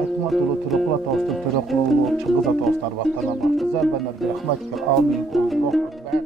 Айтмат ulu Төреқұл атауыстың Төреқұл ұлы Чыңғыз атауыстың арбақтарына бақтызар. Бәнер бір рахмат кел. Амин. Аллаху акбар.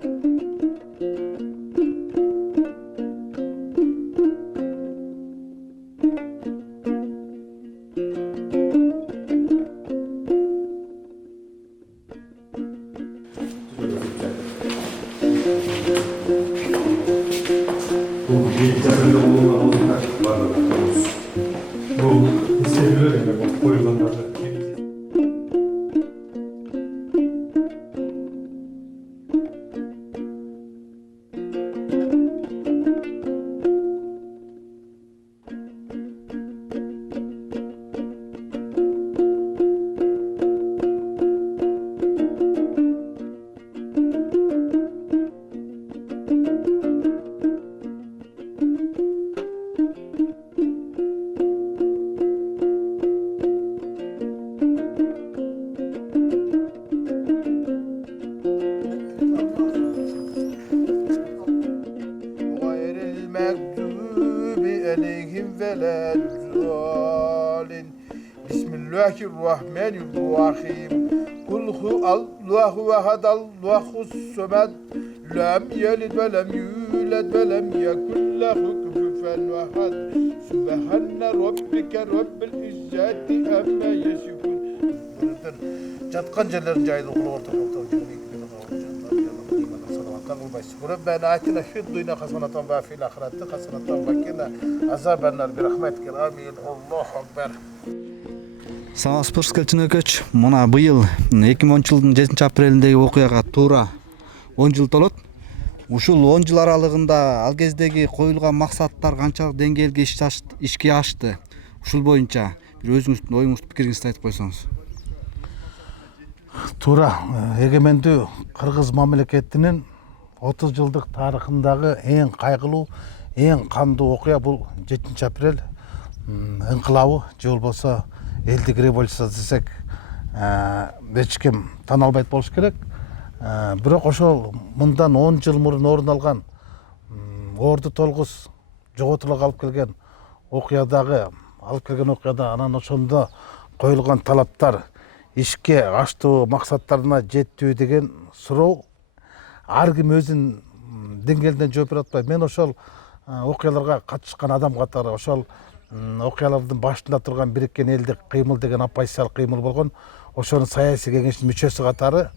Bismillahirrahmanirrahim. Kul huvallahu ehad Allahus somed. Lem yelid ve lem yulad ve lem yekun lehu kufuven ehad. Sübhane rabbike rabbil izzati amma yasifun. Жатқан жерлерін жайлы орта ربنا آتنا في الدنيا حسنة وفي الآخرة حسنة وقنا عذاب النار برحمتك آمين. الله أكبر. Саңа спорт келчүнөкөч. Мына быйыл 2010 жылдын 7 апрелиндеги окуяга туура 10 жыл толот. Ушул 10 жыл аралыгында ал кездеги коюлган максаттар канчалык деңгээлге ишке ашты? Ушул боюнча бир өзүңүздүн оюңузду, пикириңизди айтып койсоңуз. Тура эгемендүү Кыргыз мамлекетинин 30 жылдык тарыхындагы эң кайгылуу, эң кандуу окуя бул 7 апрель инкылабы же болбосо элдик революция десек эч ким тана албайт болуш керек. Бирок ошол мындан 10 жыл мурун орун алган Орду Толгус жоготууга алып келген окуяда анан ошондо коюлган талаптар ишке аштуу максаттарына жеттүү деген суроо ар ким өзүнүн деңгээлинен жооп бере атпайт. Мен ошол окуяларга катышкан адам катары, ошол окуялардын башында турган бириккен элдик кыймыл деген оппозициялык кыймыл болгон, ошонун саясий кеңештин мүчөсү катары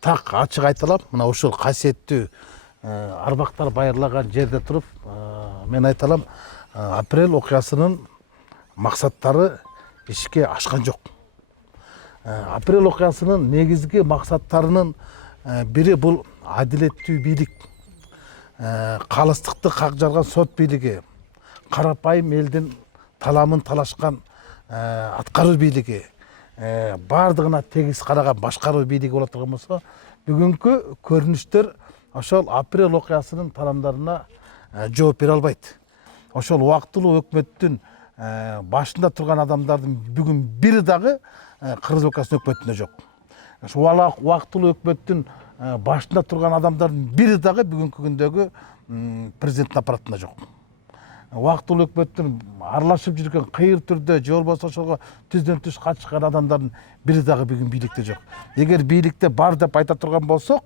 так ачык айта алам. Мына ушул касиеттүү арбактар байырлаган жерде туруп мен айта алам, апрель окуясынын максаттары ишке ашкан жок. Апрель окуясынын негизги максаттарынын бири бул адилеттүү бийлик, калыстыкты как жарган сот бийлиги, карапайым элдин таламын талашкан аткаруу бийлиги, бардыгына тегиз караган башкаруу бийлиги боло турган болсо, бүгүнкү көрүнүштөр ошол апрель окуясынын тарамдарына жооп бере албайт. Ошол убактылуу өкмөттүн башында турган адамдардын бүгүн бири дагы Кыргыз Республикасынын өкмөтүндө жок. Ошол убактылуу өкмөттүн башында турган адамдардын бири дагы бүгүнкү күндөгү президенттин аппаратында жок. Убактылуу өкмөттүн аралашып жүргөн кыйыр түрдө же болбосо ошого түздөн түз катышкан адамдардын бири дагы бүгүн бийликте жок. Эгер бийликте бар деп айта турган болсок,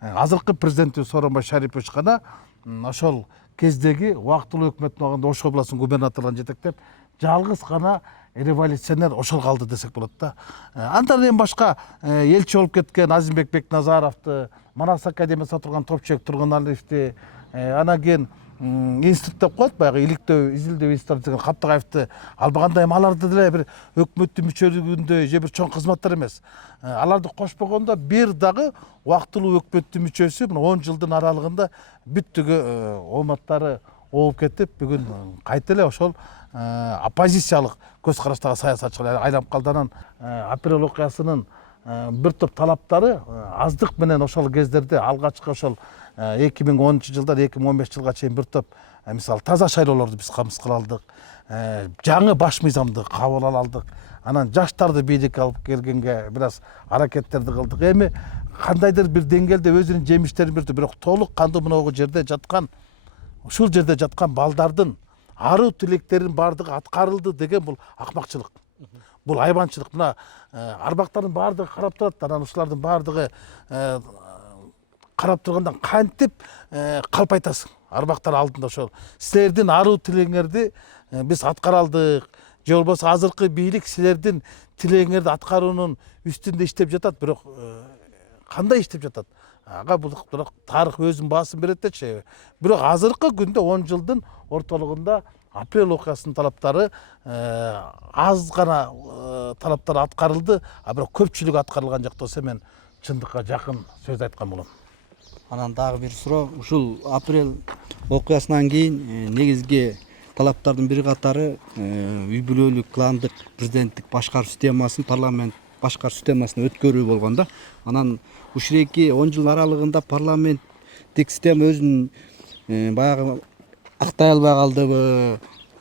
азыркы президентибиз Сооронбай Шарипович гана ошол кездеги убактылуу өкмөттүн убагында Ош областынын губернаторлорун жетектеп, жалгыз гана революционер ошол калды десек болот да. Андан эми башка элчи болуп кеткен Азимбек Бекназаровду, Манас академиясында турган Топчубек Тургуналиевди, анан кийин институт деп коет, баягы иликтөө, изилдөө институты деген Каптыгаевди албаганда эми аларды деле бир өкмөттүн мүчөлүгүндө же бир чоң кызматтар эмес. Аларды кошпогондо бир дагы убактылуу өкмөттүн мүчөсү 10 жылдын аралыгында бүттүгү ооматтары ооп кетип, бүгүн кайта эле ошол оппозициялык көз караштагы саясатчылар айланып калды. Анан апрель окуясынын бир топ талаптары аздык менен ошол кездерде алгачкы ошол 2010 жылдар 2015 жылга чейин бир топ мисалы таза шайлоолорду биз камсыз кыла алдык. Жаңы баш мыйзамды кабыл ала алдык. Анан жаштарды бийликке алып келгенге бир аз аракеттерди кылдык. Эми кандайдыр бир деңгээлде өзүнүн жемиштерин берди, бирок толук кандуу мына жерде жаткан, ушул жерде жаткан балдардын аруу тилектердин баардыгы аткарылды деген бул акмакчылык. Бул айбанчылык. Мына арбактардын баардыгы карап турат, анан ушулардын баардыгы карап тургандан кантип калп айтасың? Арбактар алдында ошол силердин аруу тилеңерди биз аткара алдык. Же болбосо азыркы бийлик силердин тилеңерди аткаруунун үстүндө иштеп жатат, бирок кандай иштеп жатат? Ага бирок тарых өзүнүн баасын берет дечи. Бирок азыркы күндө 10 жылдын ортолугунда апрель окуясынын талаптары аз гана талаптар аткарылды, а бирок көпчүлүгү аткарылган жок десе мен чындыкка жакын сөз айткан болом. Анан дагы бир суроо, ушул апрель окуясынан кийин негизги талаптардын бир катары үй бүлөлүк, кландык, президенттик башкаруу системасын, парламент башкаруу системасын өткөрүү болгон да. Анан ушул 10 жыл аралыгында парламенттик система өзүн баягы актай албай калдыбы,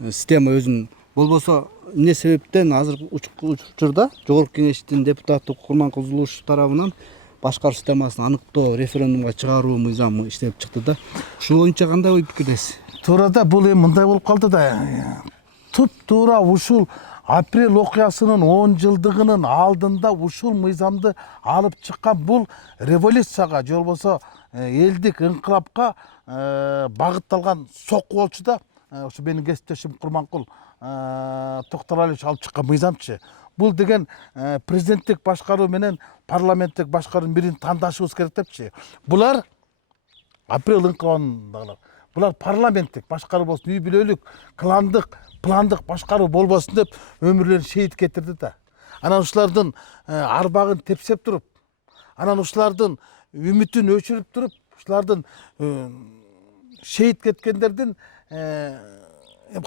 система өзүн болбосо эмне себептен азыр учурда Жогорку Кеңештин депутаты Курманкул Зулушев тарабынан башкаруу системасын аныктоо, референдумга чыгаруу мыйзамы иштелип чыкты да. Ушул боюнча кандай ой пикирдесиз? Туура да, бул эми мындай болуп калды да. Туп-туура ушул апрель окуясынын 10 жылдыгынын алдында ушул мыйзамды алып чыккан бул революцияга же болбосо элдик ыңкылапка багытталган сокку болчу да. Ушу менин кесиптешим Курманкул Токторалиевич алып чыккан мыйзамчы. Бул деген президенттик башкаруу менен парламенттик башкаруунун бирин тандашыбыз керек депчи. Булар апрель ыңкылабындагылар. Булар парламенттик башкаруу болсун, үй бүлөлүк, кландык, пландык башкаруу болбосун деп өмүрлөрүн шейит кетирди да. Анан ушулардын арбагын тепсеп туруп, анан ушулардын үмүтүн өчүрүп туруп, ушулардын шейит кеткендердин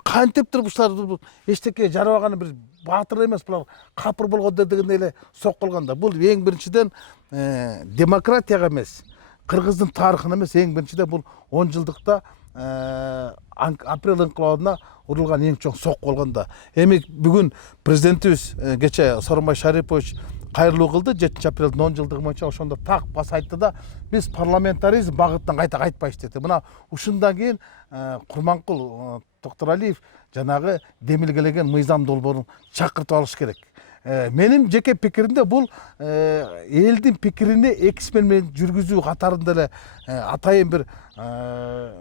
кантип туруп ушулар эчтеке жарабаганы бир баатыр эмес, булар капыр болгондор дегендей эле соккулган да. Бул эң биринчиден демократияга эмес, кыргыздын тарыхына эмес, эң биринчиден бул 10 жылдыкта апрель ыңкылабына урулган эң чоң сокку болгон да. Эми бүгүн президентибиз кече Сооронбай Шарипович кайрылуу кылды 7 апрелдин 10 жылдыгы боюнча. Ошондо так баса айтты да, биз парламентаризм багытынан кайта кайтпайбыз деди. Мына ушундан кийин Курманкул Токторалиев жанагы демилгелеген мыйзам долбоорун чакыртып алыш керек. Менин жеке пикиримде бул элдин пикирине эксперимент жүргүзүү катарында эле атайын бир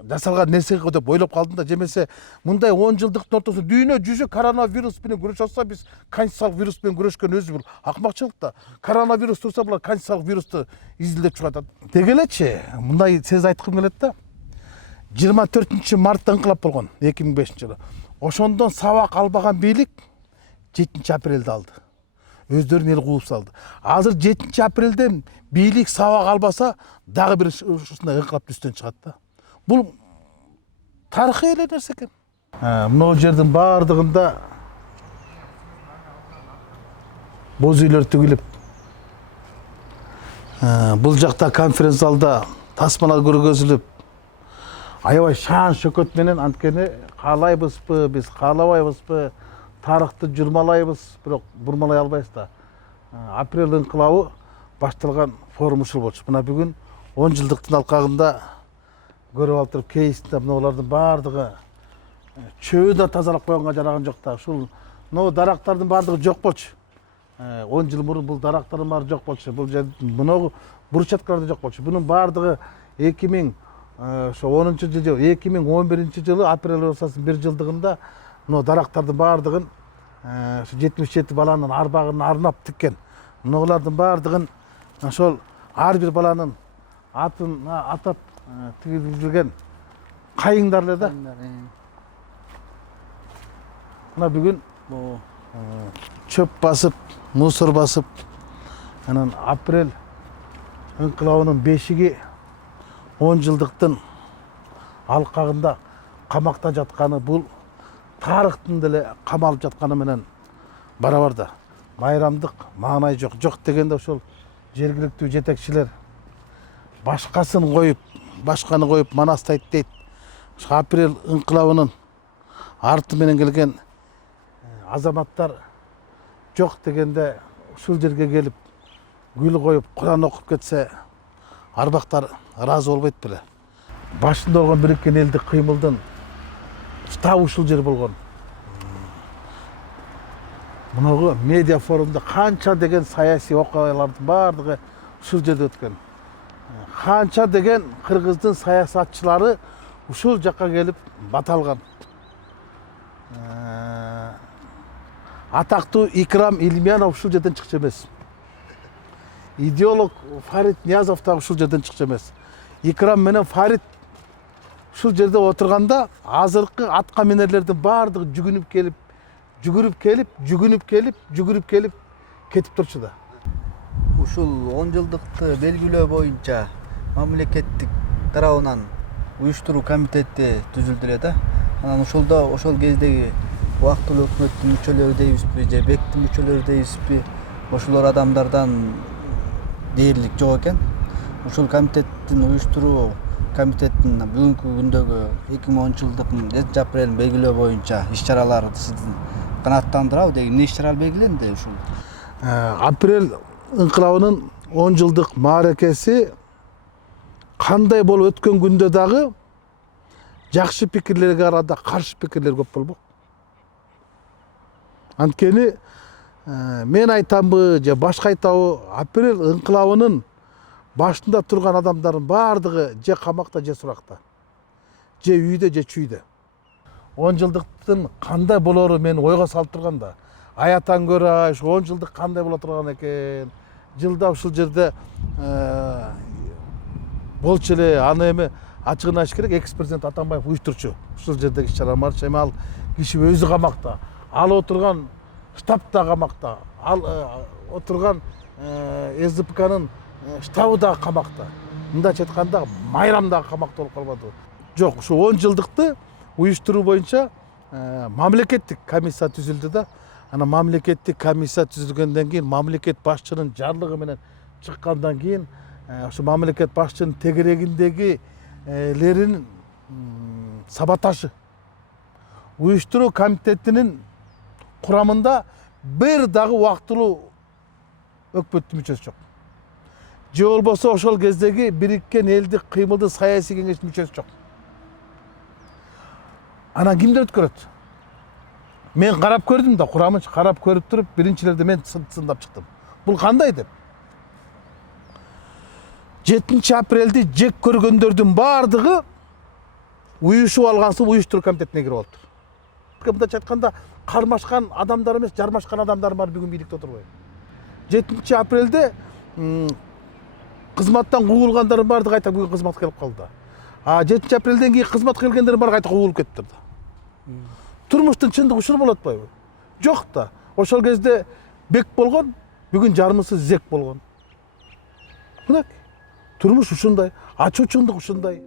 жасалган нерсе деп ойлоп калдым да. Жемесе мындай 10 жылдыктын ортосунда дүйнө жүзү коронавирус менен күрөшүп атса, биз конституциялык вирус менен күрөшкөн өзү бул акмакчылык да. Коронавирус турса булар конституциялык вирусту изилдеп чыгатат. Деги элечи мындай сөз айткым келет да. 24 мартта ыңкылап болгон 2005 жылы. Ошондон сабак албаган бийлик 7 апрелде алды. Өздөрүн эл кууп салды. Азыр 7 апрелде бийлик сабак албаса, дагы бир ушундай ыңкылап түстөн чыгат да. Бул тарыхый эле нерсе экен. Мына жердин баардыгында боз үйлөр тигилип, бул жакта конференц залда тасмалар көргөзүлүп, аябай шаан шөкөт менен, анткени каалайбызбы, биз каалабайбызбы, тарыхты журмалайбыз, бирок бурмалай албайбыз да. Апрель ыңкылабы башталган форум ушул болчу. Мына бүгүн 10 жылдыктын алкагында көрүп алып туруп, кейсинде мыналардын баардыгы чөбү да тазалап койгонго жараган жок да. Ушул дарактардын баардыгы жок болчу. 10 жыл мурун бул дарактардын баары жок болчу. Бул жердин мына брусчаткалар жок болчу. Бунун баардыгы 2011 жылы апрель окуясынын 1 жылдыгында дарактардын баардыгын 77 баланын арбагын арнап тиккен. Мыналардын баардыгын ошол ар бир баланын атын атап тигилген кайыңдар эле да. Мына бүгүн чөп басып, мусор басып, анан апрель ыңкылабынын бешиги 10 жылдыктын алкагында камакта жатканы бул тарыхтын деле камалып жатканы менен барабар да. Майрамдык маанай жок. Жок дегенде ошол жергиликтүү жетекчилер башкасын коюп, башканы коюп манастайт дейт. Апрель ыңкылабынын арты менен келген азаматтар жок дегенде ушул жерге келип гүл коюп, Куран окуп кетсе, арбактар ыраазы болбойт беле. Башында болгон бириккен элдик кыймылдын штаб ушул жер болгон. Мынагы медиа форумда канча деген саясий окуялардын бардыгы ушул жерде өткөн. Канча деген кыргыздын саясатчылары ушул жакка келип баталган. Атактуу Икрам Илмиянов ушул жерден чыкчу эмес. Идеолог Фарид Ниязов да ушул жерден чыкчу эмес. Икрам менен Фарид ушул жерде отурганда азыркы атка минерлердин бардыгы жүгүнүп келип кетип турчу да. Ушул 10 жылдыкты белгилөө боюнча мамлекеттик тарабынан уюштуруу комитети түзүлдү эле да. Анан ошол кездеги убактылуу өкмөттүн мүчөлөрү дейбизби же бектин мүчөлөрү дейбизби, ошолор адамдардан дээрлик жок экен. Ушул комитеттин уюштуруу комитеттин бүгүнкү күндөгү 2010 жылдык 7 апрелин белгилөө боюнча иш-чаралары сиздин канааттандырабы деген эмне иш-чаралар белгиленди ушул? Апрель инкылабынын 10 жылдык мааракеси кандай болуп өткөн күндө дагы жакшы пикирлерге арада каршы пикирлер көп болбок. Анткени мен айтамбы же башка айтабы, апрель инкылабынын башында турган адамдардын бардыгы же камакта же суракта, же үйдө же чүйдө. 10 жылдыктын кандай болору мени ойго салып турганда, аятан көрө ушу 10 жылдык кандай боло турган экен, жылда ушул жерде болчу эле, аны эми ачыгын айтыш керек, экс-президент Атамбаев уюштурчу ушул жердеги иш-чаралар. Эми ал киши өзү камакта, ал отурган штабта камакта, ал отурган СДПКнын штабы да камакта. Мындайча айтканда майрам да камакта болуп калбады. Жок, ушу 10 жылдыкты уюштуруу боюнча мамлекеттик комиссия түзүлдү да. Ана мамлекеттик комиссия түзүлгөндөн кийин, мамлекет башчынын жарлыгы менен чыккандан кийин, ошо мамлекет башчынын тегерегиндегилерин саботажы уюштуруу комитетинин курамында бир дагы убактылуу өкмөттүн мүчөсү жок. Же болбосо ошол кездеги Бириккен Элдик Кыймылдын саясий кеңештин мүчөсү жок. Анан кимдер өткөрөт? Мен карап көрдүм да, курамын карап көрүп туруп, биринчилерде мен сындап чыктым. Бул кандай деп? 7 апрелди жек көргөндөрдүн бардыгы уюшуп алгансып уюштуруу комитетине кирип алыптыр. Мындайча айтканда кармашкан адамдар эмес, жармашкан адамдар бар бүгүн бийликте отурбайбы. 7 апрелде кызматтан куугулгандардын бардыгы кайта бүгүн кызматка келип калды. 7 апрелден кийин кызматка келгендер бар кайта куугулуп кетиптир да. Турмуштун чындыгы ушул болот атпайбы? Жок да. Ошол кезде бек болгон, бүгүн жармысы зек болгон. Мына турмуш ушундай, ачуучундук ушундай.